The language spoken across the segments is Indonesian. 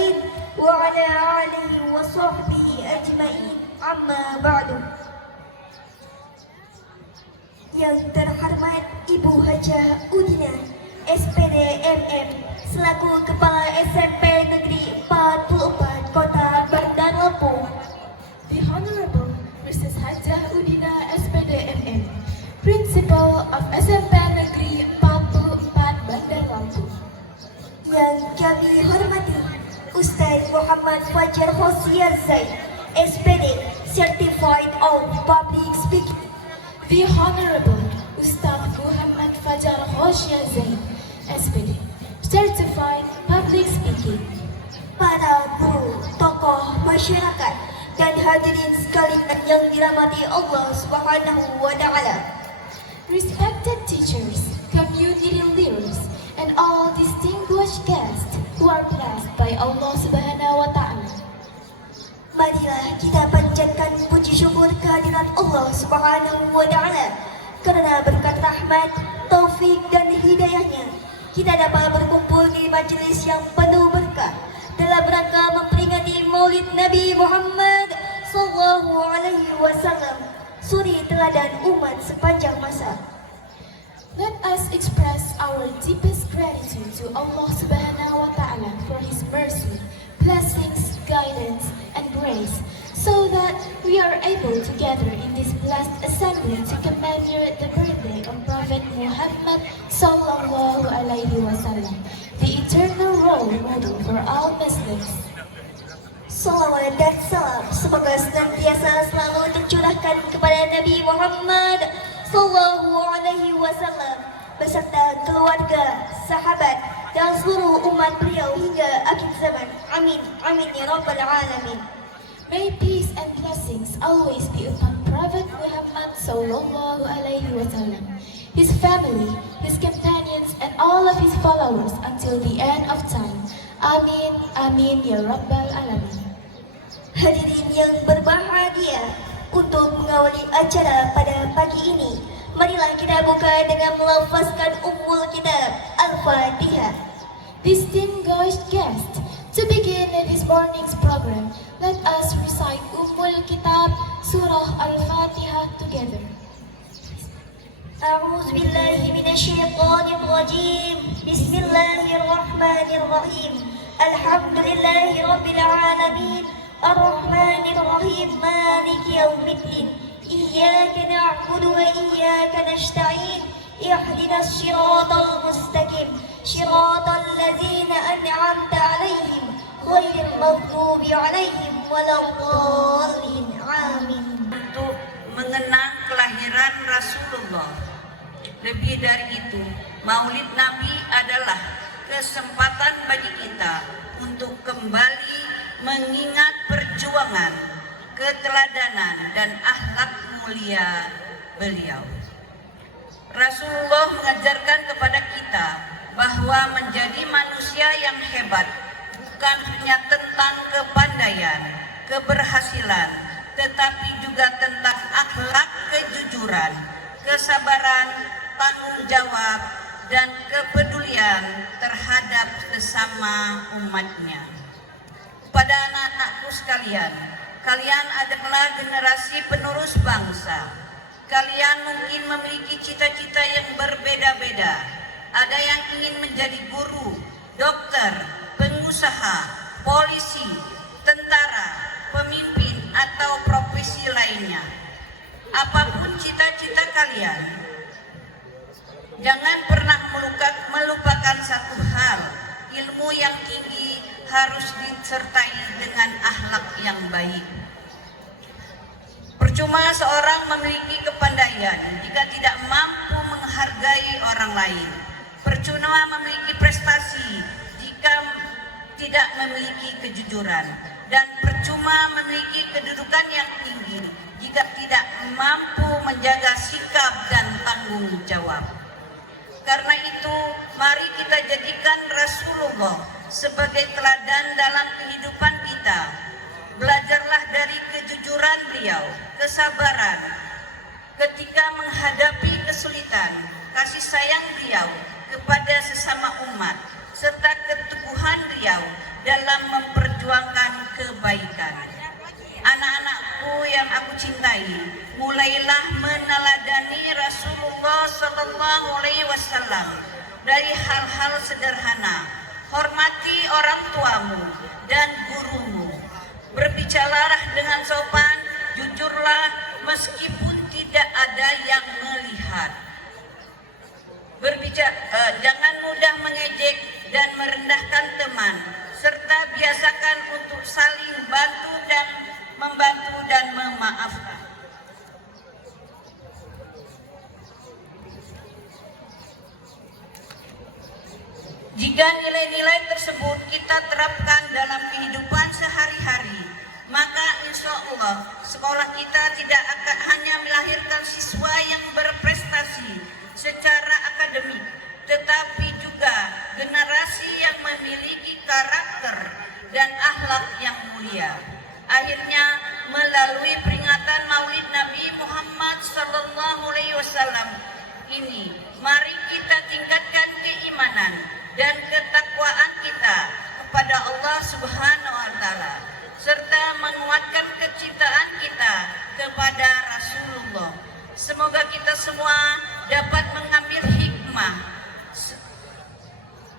محمد وعلى آله وصحبه أجمعين. Amma ba'du. Yang terhormat Ibu Hajah Udina SPD MM selaku Kepala SMP Negeri 44 Kota Bandar Lampung. The Honorable Mrs. Hajah Udina SPD MM, Principal of SMP Negeri 44 Bandar Lampung. Yang kami hormati Ustaz Muhammad Fajar Hosiar Zaid SPD Certified of Public Speaking. The Honorable Ustaz Muhammad Fajar Hosiar Zaid SPD Certified Public Speaking. Para guru, tokoh masyarakat, dan hadirin sekalian yang dirahmati Allah Subhanahu wa Ta'ala. Respected teachers, community leaders, and all distinguished guests who are blessed by Allah Subhanahu wa Ta'ala. Marilah kita panjatkan puji syukur kehadirat Allah Subhanahu wa Ta'ala karena berkat rahmat, taufik dan hidayahnya kita dapat berkumpul di majelis yang penuh berkah dalam rangka memperingati Maulid Nabi Muhammad sallallahu alaihi wasallam, suri teladan umat sepanjang masa. Let us express our deepest gratitude to Allah Subhanahu wa Ta'ala for His mercy, blessings, guidance, and grace, so that we are able to gather in this blessed assembly to commemorate the birthday of Prophet Muhammad Sallallahu Alaihi Wasallam, the eternal role model for all Muslims. Salawat dan salam semoga senantiasa selalu tercurahkan kepada Nabi Muhammad Sallallahu Alaihi Wasallam beserta keluarga, sahabat, dan seluruh umat beliau hingga akhir zaman. Amin, amin ya rabbal alamin. May peace and blessings always be upon Prophet Muhammad Sallallahu Alaihi Wasallam, his family, his companions, and all of his followers until the end of time. Amin, amin ya rabbal alamin. Hadirin yang berbahagia, untuk mengawali acara pada pagi ini, marilah kita buka dengan melafazkan Ummul Kitab Al-Fatihah. Distinguished guests, to begin this morning's program, let us recite Ummul Kitab Surah Al-Fatihah together. A'udzu billahi minasyaitonir rajim. Bismillahirrahmanirrahim. Alhamdulillahi rabbil alamin. Ar-Rahmanir Rahim. Maliki yaumiddin. Iyyaka na'budu wa iyyaka nasta'in. Ihdinas siratal mustaqim. Siratal ladzina an'amta 'alaihim ghairil maghdubi 'alaihim waladdallin. Amin. Untuk mengenang kelahiran Rasulullah. Lebih dari itu, Maulid Nabi adalah kesempatan bagi kita untuk kembali mengingat perjuangan, keteladanan, dan akhlak mulia beliau. Rasulullah mengajarkan kepada kita bahwa menjadi manusia yang hebat bukan hanya tentang kepandaian, keberhasilan, tetapi juga tentang akhlak kejujuran, kesabaran, tanggung jawab, dan kepedulian terhadap sesama umatnya. Pada anak-anakku sekalian, kalian adalah generasi penerus bangsa. Kalian mungkin memiliki cita-cita yang berbeda-beda. Ada yang ingin menjadi guru, dokter, pengusaha, polisi, tentara, pemimpin, atau profesi lainnya. Apapun cita-cita kalian, jangan pernah melupakan satu hal. Ilmu yang tinggi harus disertai dengan akhlak yang baik. Percuma seorang memiliki kepandaian jika tidak mampu menghargai orang lain. Percuma memiliki prestasi jika tidak memiliki kejujuran. Dan percuma memiliki kedudukan yang tinggi jika tidak mampu menjaga sikap dan tanggung jawab. Karena itu, mari kita jadikan Rasulullah sebagai teladan dalam kehidupan kita. Belajarlah dari kejujuran beliau, kesabaran ketika menghadapi kesulitan, kasih sayang beliau kepada sesama umat, serta keteguhan beliau dalam memperjuangkan kebaikan. Anak-anakku yang aku cintai, mulailah meneladani Rasulullah Sallallahu Alaihi Wasallam dari hal-hal sederhana. Hormati orang tuamu dan gurumu. Berbicaralah dengan sopan, jujurlah meskipun tidak ada yang melihat. Jangan mudah mengejek dan merendahkan teman, serta biasakan untuk saling membantu dan memaafkan. Jika nilai-nilai tersebut kita terapkan dalam kehidupan sehari-hari, maka insya Allah sekolah kita tidak akan hanya melahirkan siswa yang berprestasi secara akademik, tetapi juga generasi yang memiliki karakter dan akhlak yang mulia. Akhirnya, melalui peringatan Maulid Nabi Muhammad SAW ini, mari kita tingkatkan keimanan dan ketakwaan kita kepada Allah Subhanahu wa Ta'ala, serta menguatkan kecintaan kita kepada Rasulullah. Semoga kita semua dapat mengambil hikmah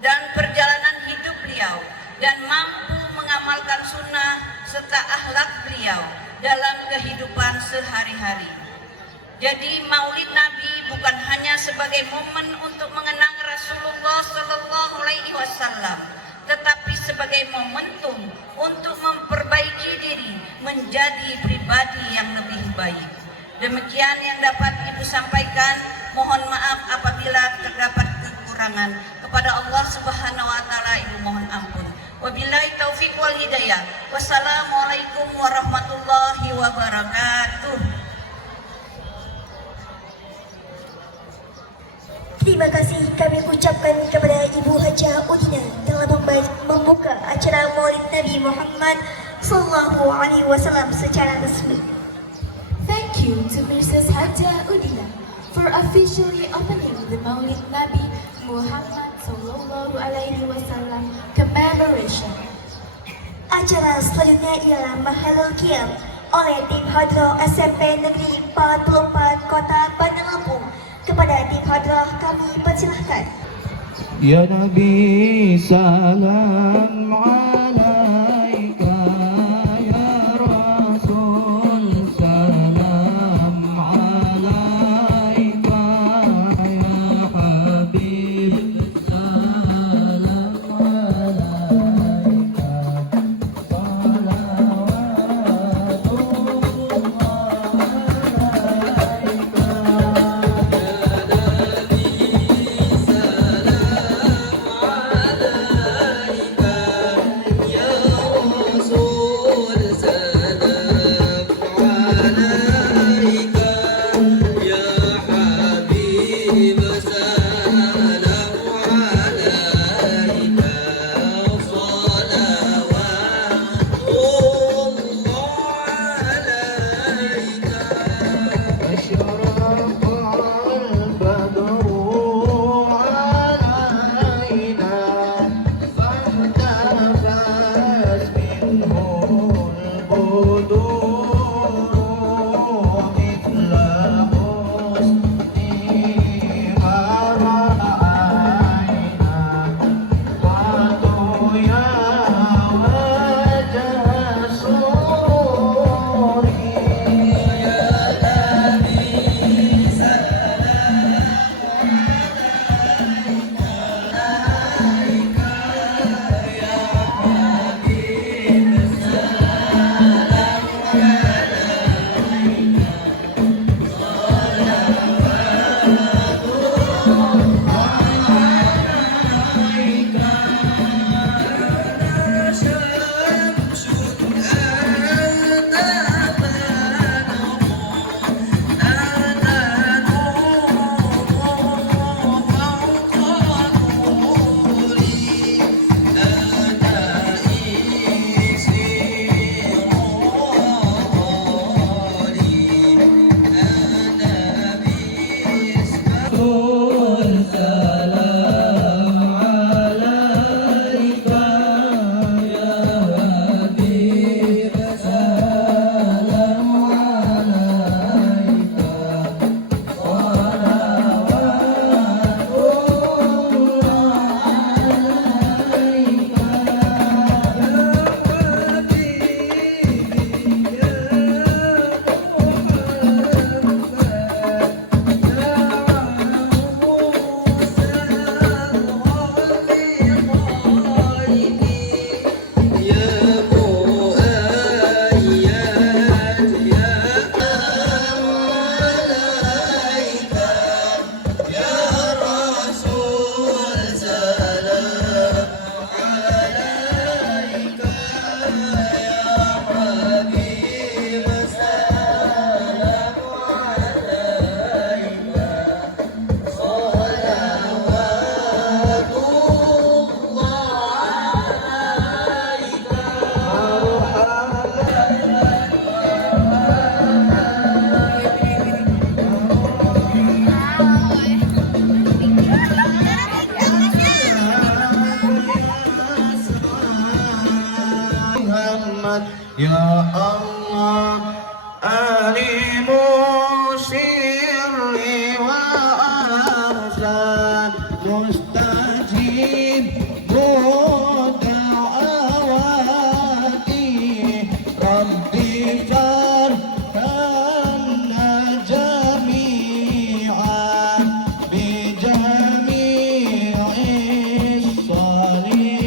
dan perjalanan hidup beliau dan mampu mengamalkan sunnah serta akhlak beliau dalam kehidupan sehari-hari. Jadi Maulid Nabi bukan hanya sebagai momen untuk mengenang Rasulullah Sallallahu Alaihi Wasallam, tetapi sebagai momentum untuk memperbaiki diri menjadi pribadi yang lebih baik. Demikian yang dapat Ibu sampaikan. Mohon maaf apabila terdapat kekurangan. Kepada Allah Subhanahu wa Ta'ala Ibu mohon ampun. Wabillahi taufiq wal hidayah. Wassalamualaikum warahmatullahi wabarakatuh. Terima kasih kami ucapkan kepada Ibu Hajah Udina telah membuka acara Maulid Nabi Muhammad Sallallahu Alaihi Wasallam secara resmi. Thank you to Mrs. Hajah Udina for officially opening the Maulid Nabi Muhammad Sallallahu Alaihi Wasallam commemoration. Acara selanjutnya ialah Mahalul Qiyam oleh tim Hadrah SMP Negeri 44 Kota Bandar Lampung. Kepada tim Hadrah kami persilahkan. Ya Nabi salam alaika, ya Rasul salam alaika, ya Habib salam alaika, salawatullah alaika. Ya Allah, alimu sirri wa arsan, mustajib da'awati, Rabbi jarhanna jami'an bijami'i salihati,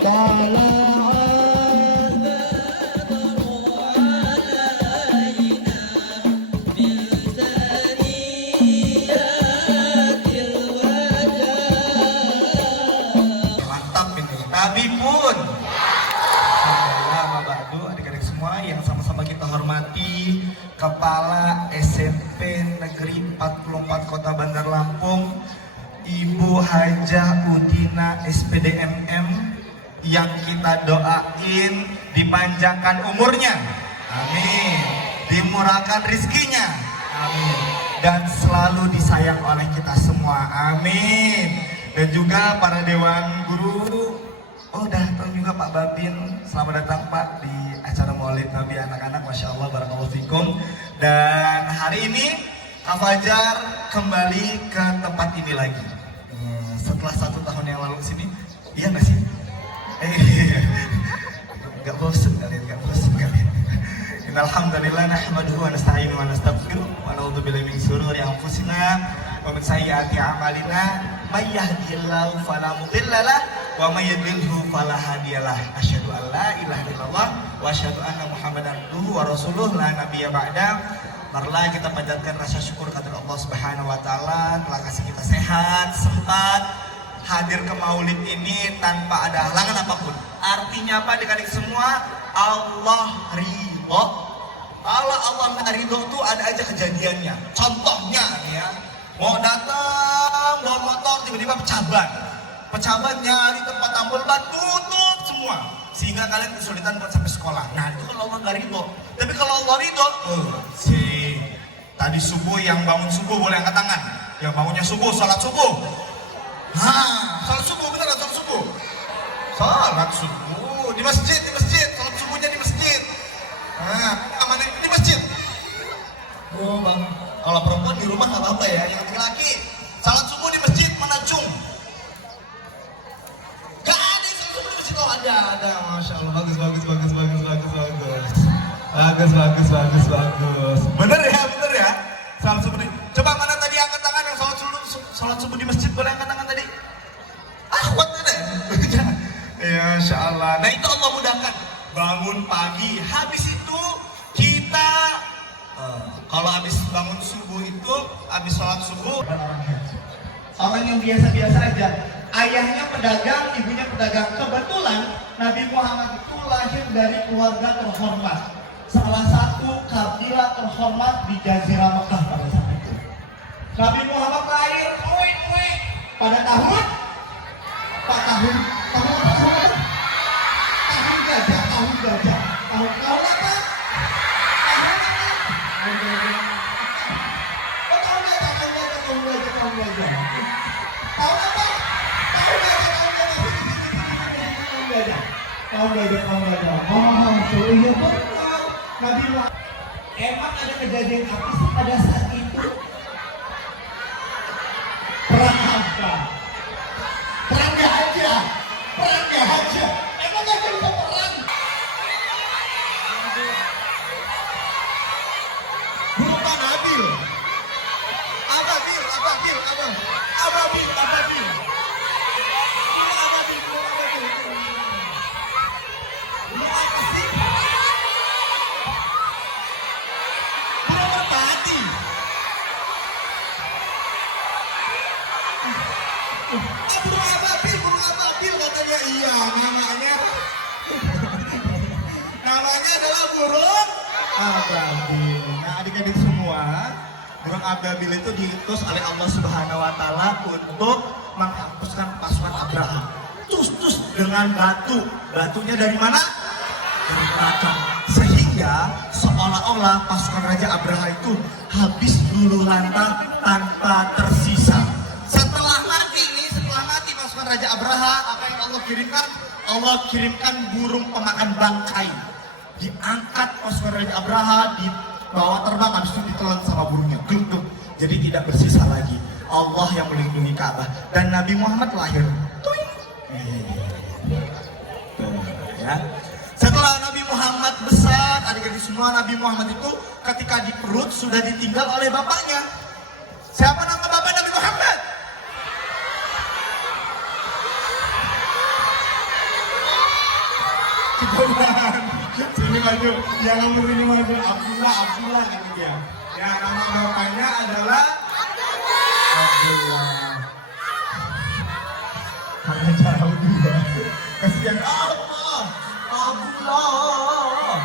tala'at Mantap ini, Nabi pun. Alhamdulillah, mabadu, adik-adik semua yang sama-sama kita hormati, Kepala SMP Negeri 44 Kota Bandar Lampung, Ibu Hajah Udina SPDMM, yang kita doain dipanjangkan umurnya, amin, dimurahkan rizkinya, amin, dan selalu disayang oleh kita semua, amin. Dan juga para dewan guru, oh datang juga Pak Babin, selamat datang Pak di acara Maulid Nabi anak-anak, Masya Allah, barakallahu fikum. Dan hari ini Kak Fajar kembali ke tempat ini lagi, setelah 1 tahun yang lalu sini, iya nggak sih? Nggak bosen kalian, nggak bosen kalian. Innalhamdulillah nahmaduhu wa nasta'inu wa nastaghfiruh wa na'udzu billahi min shururi anfusina wa min sayyiati a'malina, may yahdihillahu fala mudhillalah wa may yudlilhu fala hadiyalah. Asyhadu an la ilaha illallah wa asyhadu anna Muhammadan abduhu wa rasuluh la nabiyya ba'da. Marilah kita panjatkan rasa syukur kepada Allah Subhanahu wa taala telah kasih kita sehat, sempat hadir ke Maulid ini tanpa ada halangan apapun. Artinya apa adik-adik semua? Allah ridho. Kalau Allah nggak ridho tuh ada aja kejadiannya. Contohnya nih ya, mau datang bawa motor tiba-tiba pecah ban. Pecah ban nyari tempat tambal ban tutup semua, sehingga kalian kesulitan buat sampai sekolah. Nah itu kalau Allah nggak ridho. Tapi kalau Allah ridho, tadi subuh yang bangun subuh boleh angkat tangan. Yang bangunnya subuh, sholat subuh. Sholat subuh, bener sholat subuh. Sholat subuh di masjid, sholat subuhnya di masjid. Mana di masjid? Oh bang, kalau perempuan di rumah nggak apa-apa ya, yang laki-laki sholat subuh di masjid mana cung? Gak ada yang sholat subuh di masjid. Oh ada, masya Allah, bagus. Bener ya, sholat subuh di. Coba mana tadi angkat tangan yang sholat subuh di masjid, boleh angkat tangan tadi? Kuat deh. Ya Masya Allah. Nah itu Allah mudahkan. Bangun pagi, habis itu kita kalau habis bangun subuh itu, habis sholat subuh, orang yang biasa-biasa aja. Ayahnya pedagang, ibunya pedagang. Kebetulan Nabi Muhammad itu lahir dari keluarga terhormat, salah satu kabilah terhormat di Jazirah Mekah pada saat itu. Nabi Muhammad lahir pada tahun gajah. Tahun apa? Tahun gajah. Nabi Muhammad. Emang ada kejadian apa sih pada saat itu? Perang apa? Perang gajah. Emang gajah bisa perang? Bukan Abil. Ababil. Burung ababil katanya. Iya, namanya adalah burung ababil. Nah adik-adik semua, burung ababil itu diutus oleh Allah Subhanahu wa taala untuk menghapuskan pasukan Abraha. Tus dengan batunya dari mana? Dari neraka. Sehingga seolah-olah pasukan Raja Abraha itu habis luluh lantang tanpa tersisa. Setelah mati pasukan Raja Abraha, apa yang Allah kirimkan? Allah kirimkan burung pemakan bangkai. Diangkat pasukan Raja Abraha, dibawa terbang, habis itu ditelan sama burungnya. Gluk-gluk. Jadi tidak bersisa lagi. Allah yang melindungi Ka'bah. Dan Nabi Muhammad lahir. Tuing. Ya. Setelah Nabi Muhammad besar, adik-adik semua, Nabi Muhammad itu ketika di perut sudah ditinggal oleh bapaknya. Siapa nama bapak Nabi Muhammad? Ciponan. Sini maju, jangan sini maju. Abdullah kan dia. Ya, nama bapaknya adalah Abdullah. Hanya jauh juga. Kasihan Allah. Abdullah.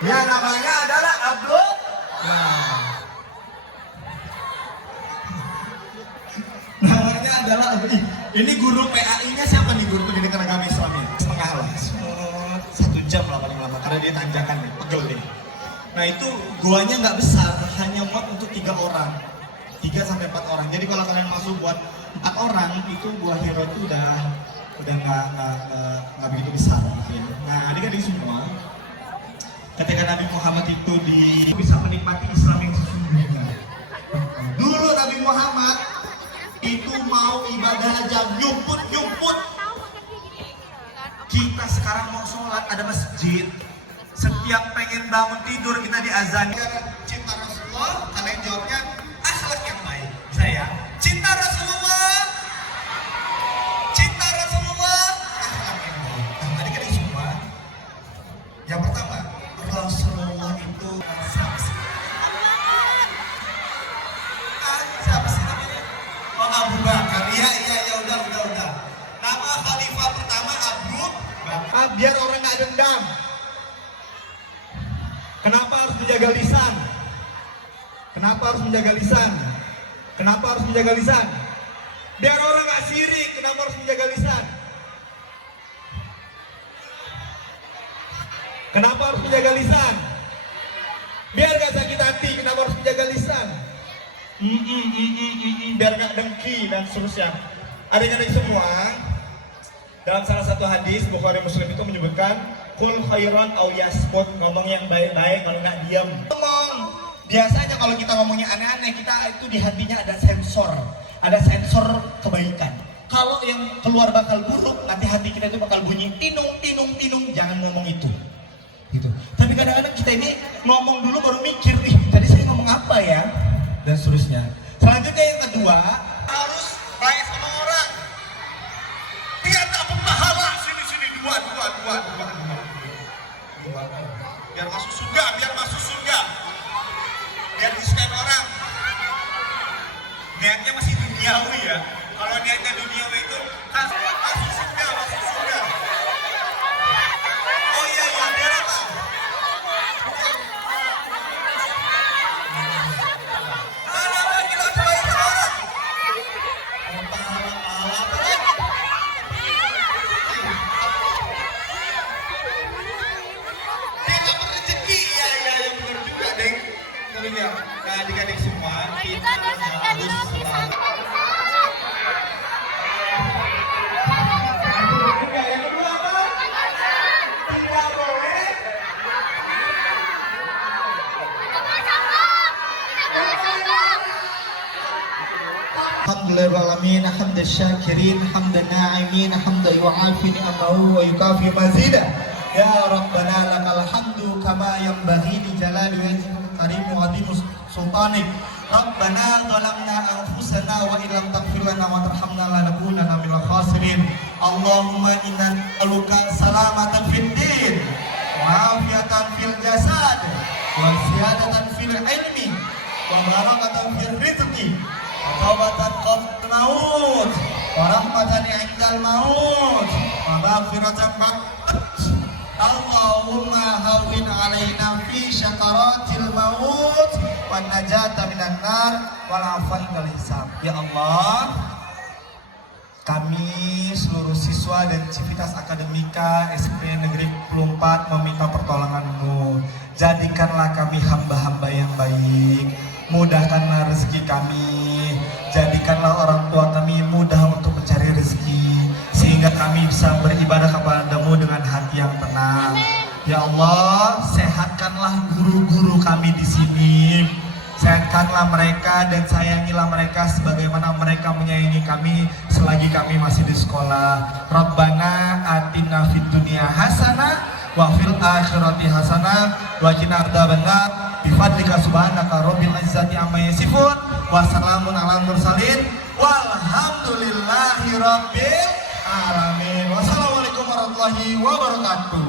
Ya, namanya adalah Abdullah. Namanya adalah ini guru PAI-nya siapa nih, guru pendidikan agama Islam ya? Setengah lah. 1 jam lah paling lama karena dia tanjakan nih, pegel deh. Nah itu guanya nggak besar, hanya muat untuk 3 orang, 3 sampai 4 orang. Jadi kalau kalian masuk buat 4 orang, itu gua Hiro itu udah nggak begitu besar gitu ya. Nah adik-adik semua, ketika Nabi Muhammad itu bisa menikmati Islam yang sesungguhnya. Dulu Nabi Muhammad itu mau ibadah aja nyumput. Kita sekarang mau sholat ada masjid. Setiap pengen bangun tidur kita diazan. Cinta Rasulullah, kalian jawabnya akhlak yang baik. Saya cinta Rasulullah. Cinta Rasulullah, akhlak yang baik. Nah, adik-adik semua. Yang pertama, Rasulullah itu siapa sih? Siapa sih namanya? Oh, Abu Bakar. Iya, udah. Nama khalifah pertama Abu Bakar. Biar orang nggak dendam. Kenapa harus menjaga lisan? Kenapa harus menjaga lisan? Kenapa harus menjaga lisan? Biar orang nggak sirik. Kenapa harus menjaga lisan? Kenapa harus menjaga lisan? Biar nggak sakit hati. Kenapa harus menjaga lisan? Biar nggak dengki dan seterusnya. Adik-adik semua, dalam salah satu hadis Bukhari Muslim itu menyebutkan kul khairan au yasmut, ngomong yang baik-baik, kalau nggak diam. Ngomong. Biasanya kalau kita ngomongnya aneh-aneh, kita itu di hatinya ada sensor kebaikan. Kalau yang keluar bakal buruk, nanti hati kita itu bakal bunyi tinung. Jangan ngomong itu. Gitu. Tapi kadang-kadang kita ini ngomong dulu baru mikir, tadi saya ngomong apa ya? Dan seterusnya. Selanjutnya yang kedua, harus baik sama orang. Biar dapat pahala. Sini dua. Biar masuk surga. Biar disukai orang. Niatnya masih duniawi ya. Kalau niatnya duniawi itu masuk surga. Oh iya, biar apa? Nah, adik-adik semua, kita harus yang kedua apa? Tidak boleh. Alhamdulillahirrahmanirrahim, hamdan syakirin, hamdan na'imin, hamdan yu'afi ni'amahu wa yukafi mazidah. Ya Rabbana lakal hamdu kama yanbaghi li jalali wajhika karimu adimu sultanik. Rabbana zalamna anfusana wa illam taghfir lana wa tarhamna lanakunanna minal khasirin. Allahumma inna nas'aluka salamatan fid din wa afiyatan fil jasad wa ziyadatan fil ilmi wa barakatan fil rizqi wa tawbatan qabla maut wa rahmatan 'indal maut wa maghfiratan Allahumma hawwin alaina fi syakaratil maut wan najata minan nar wal afwa indal hisab. Ya Allah, kami seluruh siswa dan Civitas Akademika SMP Negeri 4 meminta pertolongan-Mu. Jadikanlah kami hamba-hamba yang baik, mudahkanlah rezeki kami, jadikanlah orang tua kami mudah untuk mencari rezeki, sehingga kami bisa beribadah kepada-Mu Allah, sehatkanlah guru-guru kami di sini. Sehatkanlah mereka dan sayangilah mereka sebagaimana mereka menyayangi kami selagi kami masih di sekolah. Rabbana atina fid dunya hasanah wa fil akhirati hasanah wa qina adzabannar. Bifadlika subhanaka rabbil izzati amma yasifun wa salamun alal mursalin walhamdulillahi rabbil alamin. Wassalamualaikum warahmatullahi wabarakatuh.